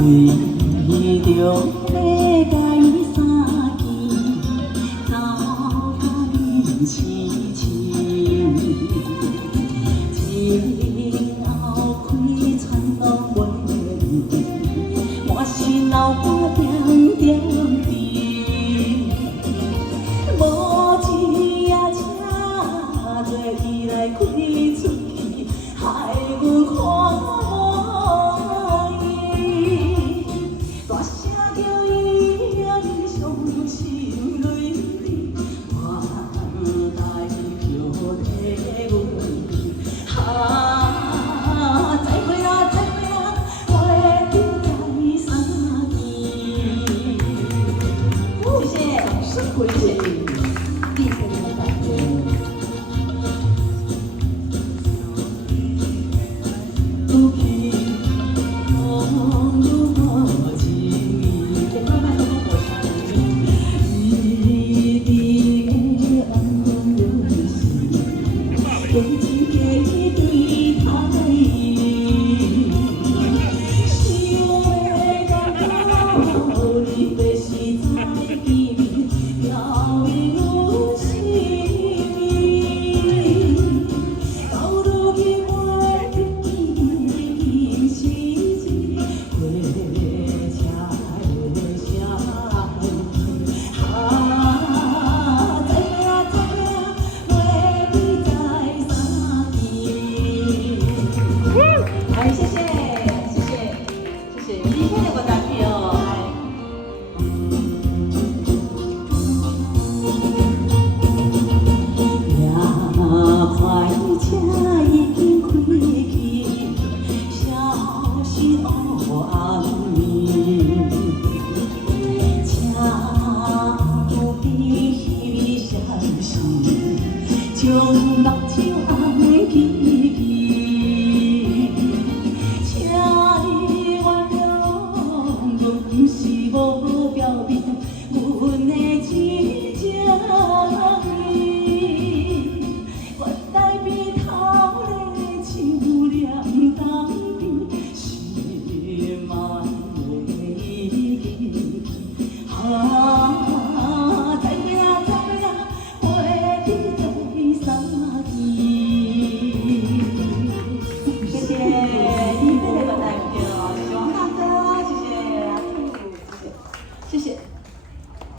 为着要甲伊相见，走甲面痴痴，前后开穿拢袂离，满心老歌点点滴。 伊来开出去，害阮看无伊。大声叫伊伤心泪，万代叫替阮。再会啦，再会啦，我就在三更。谢谢，辛苦谢谢，第一个的感觉。 谢谢，谢谢，谢谢，今天有个单品哦，夜快车已经开去，消息黑暗暝，请有比彼相思，将目睭。